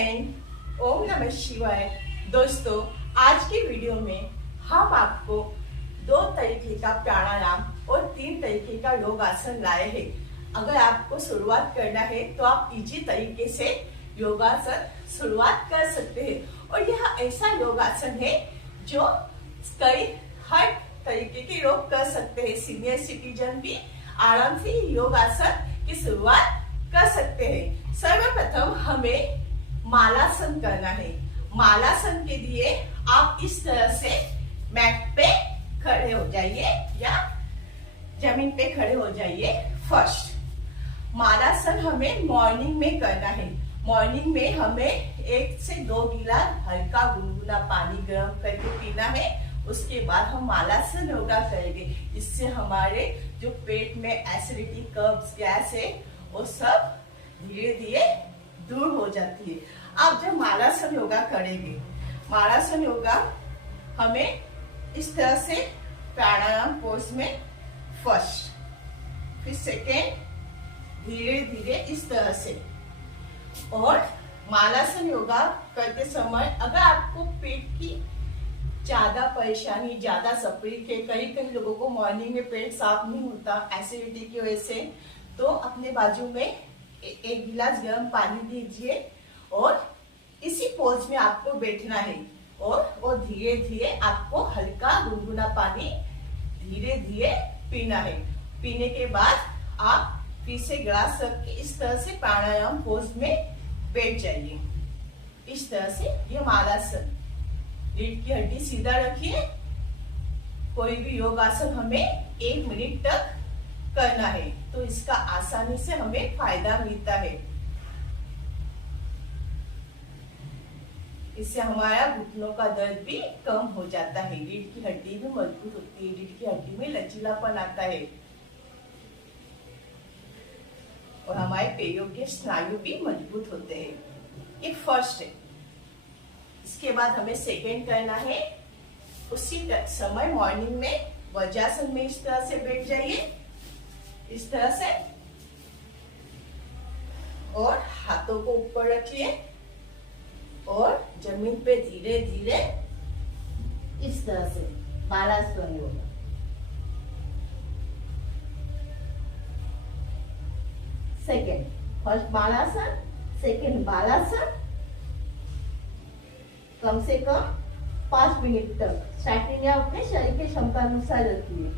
Friend, ओम नमः शिवाय। दोस्तों, आज की वीडियो में हम आपको 2 तरीके का प्राणायाम और 3 तरीके का योगासन लाए हैं। अगर आपको शुरुआत करना है तो आप इजी तरीके से योगासन शुरुआत कर सकते हैं। और यह ऐसा योगासन है जो हर तरीके के लोग कर सकते हैं। सीनियर सिटीजन भी आराम से योगासन की शुरुआत कर सकते हैं। सर्वप्रथम हमें मालासन करना है। मालासन के लिए आप इस तरह से मैट पे खड़े हो जाइए या जमीन पे खड़े हो जाइए। फर्स्ट, मालासन हमें मॉर्निंग में करना है। मॉर्निंग में हमें 1 से 2 गिलास हल्का गुनगुना पानी गर्म करके पीना है। उसके बाद हम मालासन योगा करेंगे। इससे हमारे जो पेट में एसिडिटी, कब्ज, गैस है वो सब धीरे धीरे दूर हो जाती है। आप जब मालासन योगा करेंगे, मालासन योगा हमें इस तरह से प्राणायाम पोज में फर्स्ट, फिर सेकेंड, धीरे धीरे इस तरह से। और मालासन योगा करते समय अगर आपको पेट की ज्यादा परेशानी, ज्यादा तकलीफ है, कई लोगों को मॉर्निंग में पेट साफ नहीं होता एसिडिटी की वजह से, तो अपने बाजू में 1 गिलास गर्म पानी दीजिए और इसी पोज में आपको बैठना है। और धीरे धीरे आपको हल्का गुनगुना पानी धीरे धीरे पीना है। पीने के बाद आप फिर से ग्लास रख के इस तरह से प्राणायाम पोज में बैठ जाइए। इस तरह से ये मालासन। रीढ़ की हड्डी सीधा रखिए। कोई भी योगासन हमें 1 मिनट तक करना है, तो इसका आसानी से हमें फायदा मिलता है। इससे हमारा घुटनों का दर्द भी कम हो जाता है। रीढ़ की हड्डी भी मजबूत होती है। रीढ़ की हड्डी में लचीलापन आता है और हमारे पैरों के स्नायु भी मजबूत होते हैं। ये फर्स्ट है। इसके बाद हमें सेकेंड करना है। उसी समय मॉर्निंग में वज्रासन में इस तरह से बैठ जाइए, इस तरह से, और हाथों को ऊपर रखिए और जमीन पे धीरे धीरे इस तरह से Malasana yoga. Second, first Malasana, second बालासन। कम से कम 5 मिनट तक स्टार्टिंग या अपने शरीर की क्षमता अनुसार रखिए।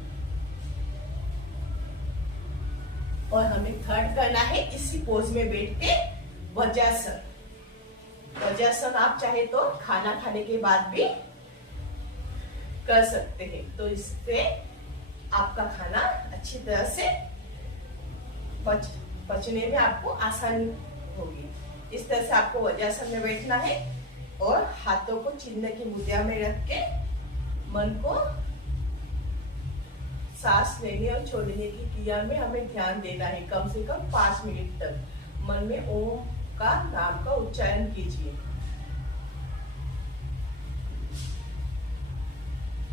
और हमें थर्ड करना है इसी पोज में बैठ के वज्रासन। वज्रासन आप चाहे तो खाना खाने के बाद भी कर सकते हैं, तो इससे आपका खाना अच्छी तरह से पचने में आपको आसानी होगी। इस तरह से आपको वज्रासन में बैठना है और हाथों को चिन्ह की मुद्रा में रख के मन को सांस लेने और छोड़ने की क्रिया में हमें ध्यान देना है। कम से कम 5 मिनट तक मन में ओम का नाम का उच्चारण कीजिए।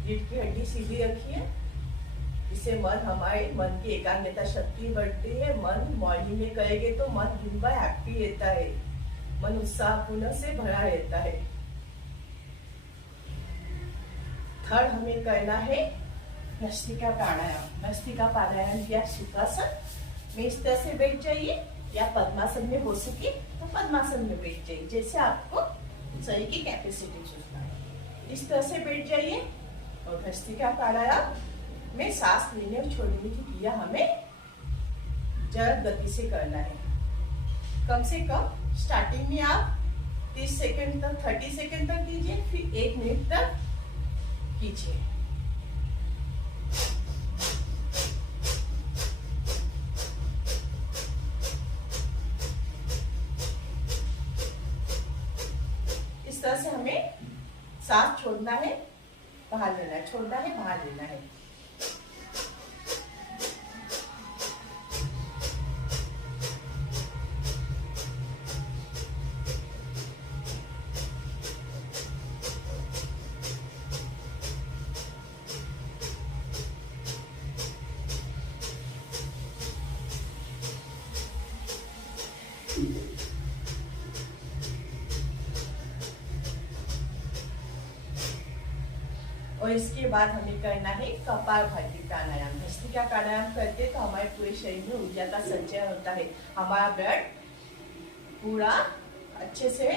रीढ़ की हड्डी सीधी रखिए। इससे हमारे मन की एकाग्रता शक्ति बढ़ती है। मन मॉर्निंग में करेंगे तो मन दिन भर हैप्पी रहता है, मन उत्साहपूर्ण से भरा रहता है। थर्ड हमें करना है भस्त्रिका प्राणायाम। भस्त्रिका प्राणायाम या सुखासन में इस तरह से बैठ जाइए, या पद्मासन में हो सके तो पद्मासन में बैठ जाइए, जैसे आपको शरीर की कैपेसिटी सोचना है। इस तरह से बैठ जाइए और भस्त्रिका प्राणायाम में सांस लेने और छोड़ने की क्रिया हमें जड़ गति से करना है। कम से कम स्टार्टिंग में आप 30 सेकंड तक, 30 सेकंड तक कीजिए, फिर 1 मिनट तक कीजिए। इस तरह से हमें सांस छोड़ना है, बाहर लेना है, छोड़ना है, बाहर लेना है। और इसके बाद हमें करना है कपालभाति प्राणायाम। भस्त्रिका प्राणायाम करते तो हमारे पूरे शरीर में ऊर्जा का संचय होता है, हमारा ब्लड पूरा अच्छे से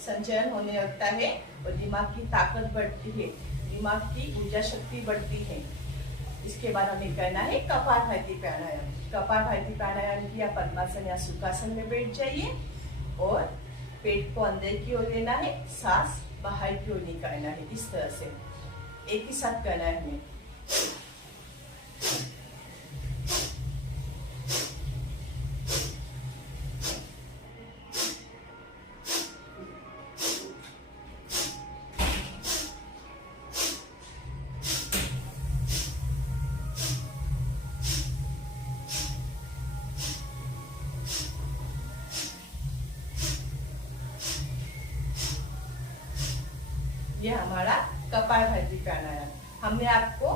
संचयन होने लगता है और दिमाग की ताकत बढ़ती है, दिमाग की ऊर्जा शक्ति बढ़ती है। इसके बाद हमें करना है कपालभाति प्राणायाम। कपालभाति प्राणायाम की या पद्मासन या सुखासन में बैठ जाइए और पेट को अंदर की ओर लेना है, सांस बाहर की ओर निकालना है। इस तरह से एक ही साथ करना है हमें। ये हमारा कपालभाति प्राणायाम। हमने आपको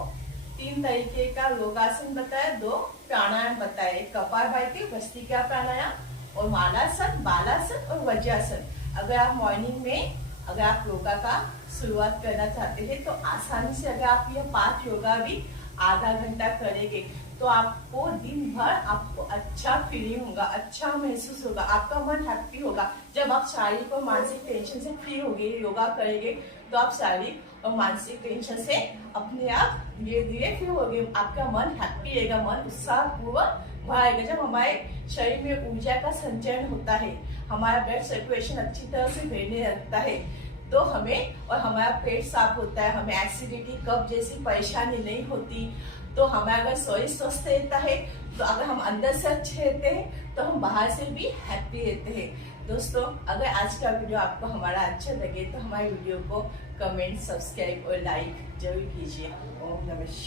3 तरीके का योगासन बताया, 2 प्राणायाम बताए, कपालभाति, भस्त्रिका प्राणायाम और मालासन, बालासन और वज्रासन। अगर आप मॉर्निंग में अगर आप योगा का शुरुआत करना चाहते हैं तो आसानी से अगर आप ये 5 योगा भी आधा घंटा करेंगे तो आपको दिन भर आपको अच्छा फीलिंग होगा, अच्छा महसूस होगा, आपका मन हैप्पी होगा। जब आप शारीरिक और मानसिक टेंशन से फ्री होगे, योगा करेंगे तो आप शारीरिक और मानसिक टेंशन से अपने आप धीरे धीरे फ्री होगे, आपका मन हैप्पी रहेगा, मन उत्साहपूर्वक भरेगा। जब हमारे शरीर में ऊर्जा का संचयन होता है, हमारा ब्लड सर्कुलेशन अच्छी तरह से बहने लगता है तो हमें और हमारा पेट साफ होता है, हमें एसिडिटी कब्ज जैसी परेशानी नहीं होती। तो हमें अगर शरीर स्वस्थ रहता है तो अगर हम अंदर से अच्छे रहते हैं तो हम बाहर से भी हैप्पी रहते हैं। दोस्तों, अगर आज का वीडियो आपको हमारा अच्छा लगे तो हमारे वीडियो को कमेंट, सब्सक्राइब और लाइक जरूर कीजिए। ओम नमः शिवाय।